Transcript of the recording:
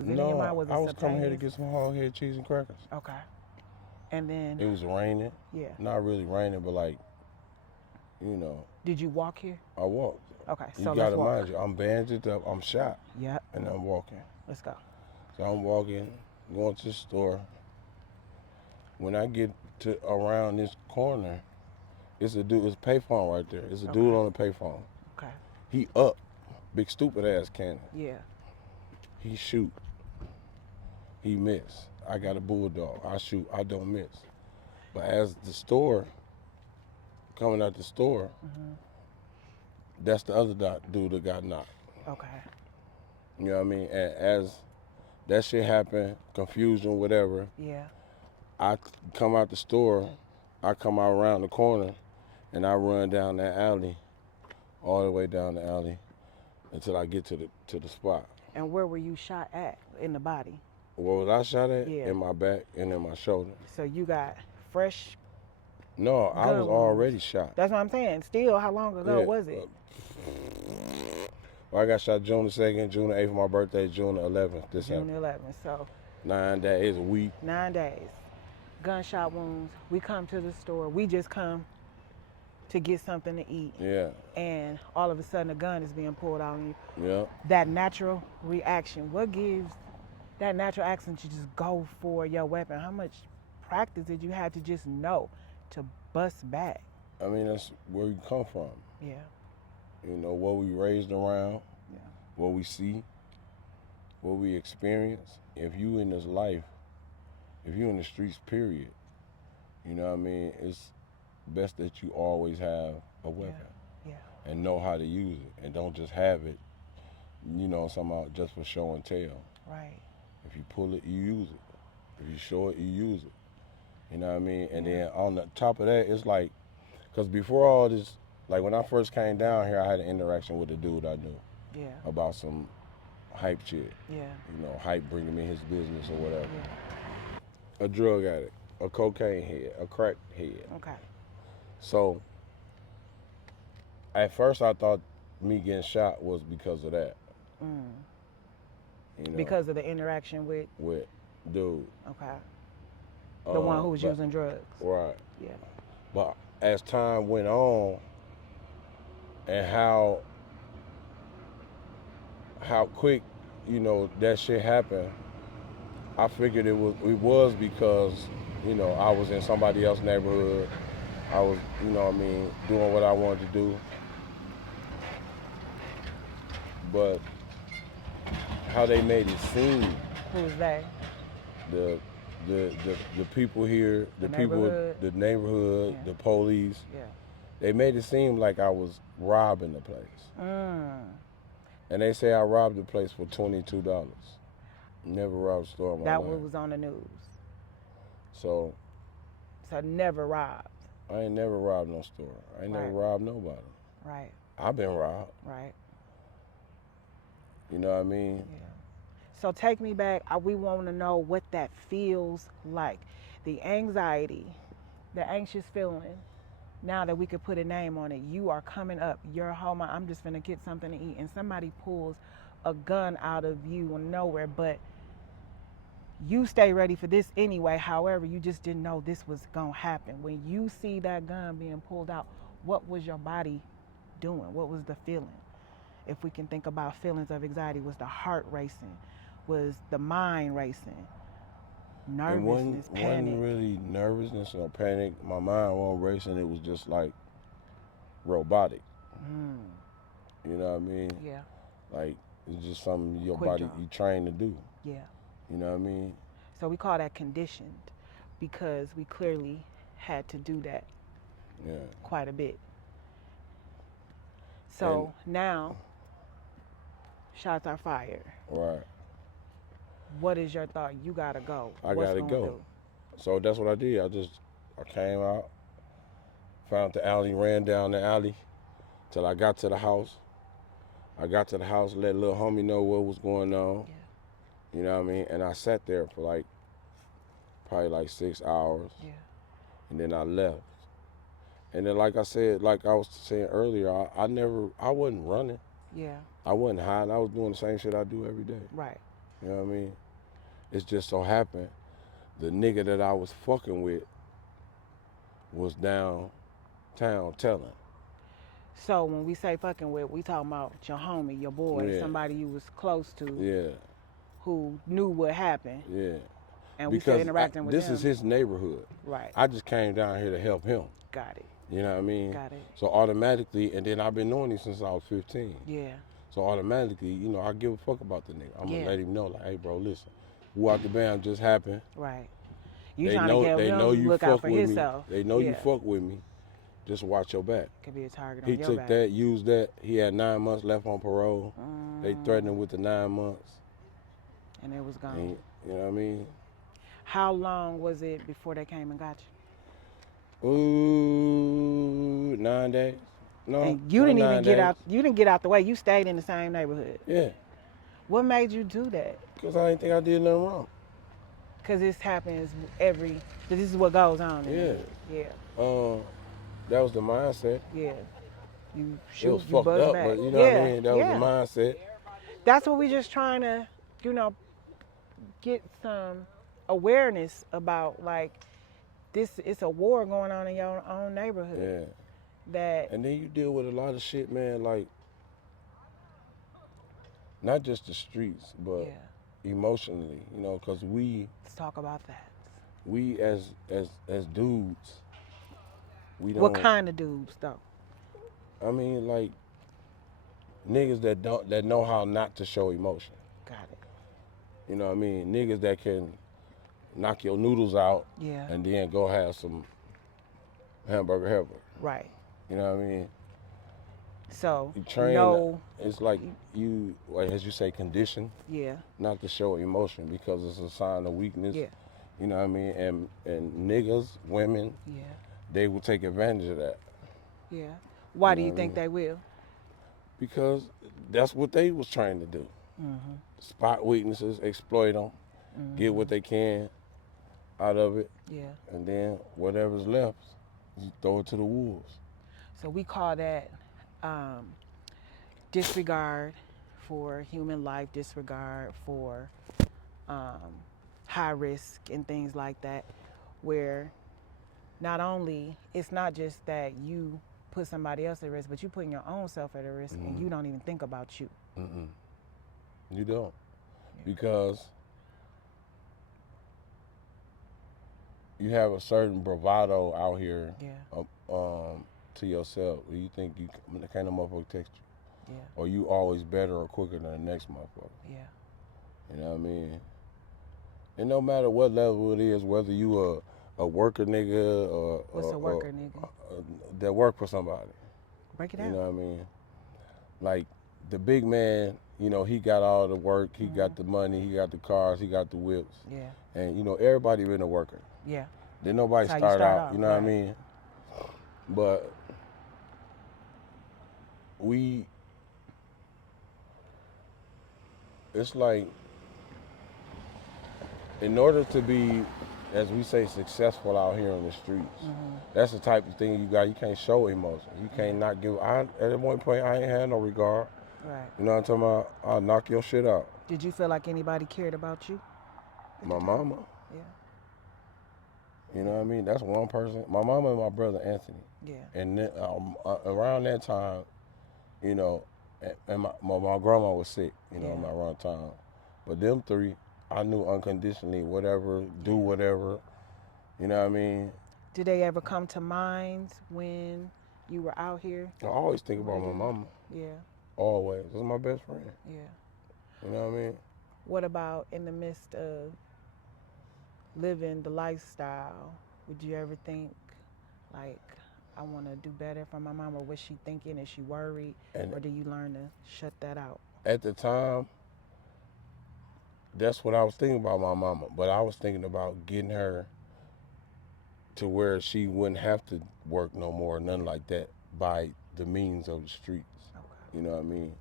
Was it in your mind? No, Was it I was coming here to spontaneous? get some hard head cheese and crackers. Okay. And then, It was raining. yeah. Not really raining, but like, you know, Did you walk here? I walked. Okay, You so let's gotta walk. mind you, I'm bandaged up, I'm shot, Yep. and I'm walking. Let's go. So I'm walking, going to the store. When I get to around this corner, it's a dude, it's a payphone right there. It's a dude on the payphone. Okay. He up, big stupid ass cannon. Yeah. He shoot. He miss. I got a bulldog. I shoot. I don't miss. But as the store, coming out the store, that's the other dude that got knocked. Okay. You know what I mean? And as that shit happened, confusion, whatever, Yeah. I come out the store, I come out around the corner, and I run down that alley, all the way down the alley, until I get to the spot. And where were you shot at in the body? Where was I shot at? Yeah. In my back and in my shoulder. So you got fresh. No, I gun was wounds. already shot. That's what I'm saying. Still, how long ago Yeah. was it? Well, I got shot June the 2nd, June the 8th, my birthday, June the 11th. This June happened. 11th. So 9 days, a week. 9 days. Gunshot wounds. We come to the store. We just come to get something to eat. Yeah, And all of a sudden, a gun is being pulled out on you. yeah. That natural reaction. What gives that natural action to just go for your weapon? How much practice did you have to just know to bust back? I mean, that's where we come from. Yeah. You know, what we raised around, Yeah. what we see, what we experience. If you in this life, if you in the streets, period, you know what I mean, it's best that you always have a weapon. Yeah. And know how to use it, and don't just have it, you know, somehow just for show and tell. Right. If you pull it, you use it. If you show it, you use it. You know what I mean? And then on the top of that, it's like, because before all this, like when I first came down here, I had an interaction with a dude I knew Yeah. about some hype shit. Yeah. You know, hype bringing me his business or whatever. Yeah. A drug addict, a cocaine head, a crack head. Okay. So, at first I thought me getting shot was because of that. Mm. You know, Because of the interaction with. with dude. Okay. The one who was but- using drugs. Right. Yeah. But as time went on, and how quick, you know, that shit happened, I figured it was because, you know, I was in somebody else's neighborhood. I was, you know what I mean, doing what I wanted to do. But how they made it seem, Who's they? the people here, The people, neighborhood. the neighborhood, Yeah. the police, Yeah. they made it seem like I was robbing the place. Mm. And they say I robbed the place for $22. Never robbed a store in my That life. was on the news. So So never robbed. I ain't never robbed no store. I ain't never Right. robbed nobody. Right. I've been robbed. Right. You know what I mean? Yeah. So take me back. We want to know what that feels like. The anxiety, the anxious feeling. Now that we could put a name on it, you are coming up. You're home. I'm just gonna get something to eat, and somebody pulls a gun out of you on nowhere, but you stay ready for this anyway. However, you just didn't know this was gonna happen. When you see that gun being pulled out, what was your body doing? What was the feeling? If we can think about feelings of anxiety, was the heart racing? Was the mind racing? Nervousness, It panic? wasn't really nervousness or panic. My mind wasn't racing. It was just like robotic. Mm. You know what I mean? Yeah, Like it's just something your Quick body draw. you trained to do. yeah. You know what I mean? So we call that conditioned because we clearly had to do that Yeah. quite a bit. So now, shots are fired. Right. What is your thought? You gotta go. I What's gotta gonna go. do? So that's what I did. I came out, found the alley, ran down the alley till I got to the house. I got to the house, let little homie know what was going on. Yeah. You know what I mean? And I sat there for probably like 6 hours. Yeah. And then I left. And then like I said, like I was saying earlier, I wasn't running. Yeah. I wasn't hiding. I was doing the same shit I do every day. Right. You know what I mean? It's just so happened the nigga that I was fucking with was downtown telling. So when we say fucking with, we talking about your homie, your boy, Yeah. somebody you was close to, Yeah, who knew what happened, yeah. and we still Because interacting with this them. is his neighborhood. Right. I just came down here to help him. Got it. You know what I mean? Got it. So automatically, and then I've been knowing him since I was 15. Yeah. So automatically, you know, I give a fuck about the nigga. I'm Yeah. gonna let him know, like, hey, bro, listen, who out the band just happened. Right. You They trying know, to help they him know you look fuck out for with himself. me. They know you Yeah. fuck with me. Just watch your back. Could be a target He on your took back. that, used that. He had 9 months left on parole. They threatened him with the 9 months. And it was gone. And, you know what I mean? How long was it before they came and got you? Ooh, 9 days. No, And you not didn't even 9 get days. out. You didn't get out the way. You stayed in the same neighborhood. Yeah, What made you do that? because I didn't think I did nothing wrong. Because this happens this is what goes on. Yeah. Yeah. That was the mindset. Yeah. You It shoot, was you fucked buzz up, back. but you know yeah. what I mean? That yeah. was the mindset. That's what we just trying to, get some awareness about, like, it's a war going on in your own neighborhood. Yeah. That And then you deal with a lot of shit, man, like, not just the streets, but yeah. emotionally, you know, because Let's talk about that. we as dudes, we don't. What kind of dudes though? I mean, like, niggas that know how not to show emotion. Got it. You know what I mean? Niggas that can knock your noodles out Yeah. and then go have some hamburger helper. Right. You know what I mean? So You train. no. It's like you, like, as you say, condition Yeah. not to show emotion because it's a sign of weakness. Yeah. You know what I mean? And niggas, women, Yeah. they will take advantage of that Yeah. Why You do know you what I think mean? they will? because that's what they was trying to do. Mm-hmm. Spot weaknesses, exploit them, get what they can out of it, Yeah. and then whatever's left, you throw it to the wolves. So we call that disregard for human life, disregard for high risk and things like that, where not only, it's not just that you put somebody else at risk, but you putting your own self at a risk and you don't even think about you. Mm-mm. You don't. Because you have a certain bravado out here Yeah. to yourself. You think can't no motherfucker text you. Yeah. Or you always better or quicker than the next motherfucker. Yeah. You know what I mean? And no matter what level it is, whether you a worker nigga or What's a worker nigga? that work for somebody. Break it You out. know what I mean? Like the big man, you know, he got all the work, he got the money, he got the cars, he got the whips. Yeah. And you know, everybody been a worker. Yeah. Then nobody That's how you start start out, off, you know what I right. mean? But it's like, in order to be, as we say, successful out here on the streets, that's the type of thing you got. You can't show emotion. You can't not give. At one point, I ain't had no regard. Right. You know what I'm talking about? I'll knock your shit out. Did you feel like anybody cared about you? My mama. Yeah. You know what I mean? That's one person. My mama and my brother Anthony. Yeah. And then, around that time, you know, and my grandma was sick, you know, Yeah. around time. But them three, I knew unconditionally, whatever, do whatever. You know what I mean? Did they ever come to mind when you were out here? I always think about my mama. Yeah. Always. That's my best friend. Yeah. You know what I mean? What about in the midst of living the lifestyle? Would you ever think, like, I want to do better for my mom? Or was she thinking? Is she worried? And or do you learn to shut that out? at the time, that's what I was thinking about my mama. But I was thinking about getting her to where she wouldn't have to work no more, nothing like that, by the means of the streets. Okay. You know what I mean?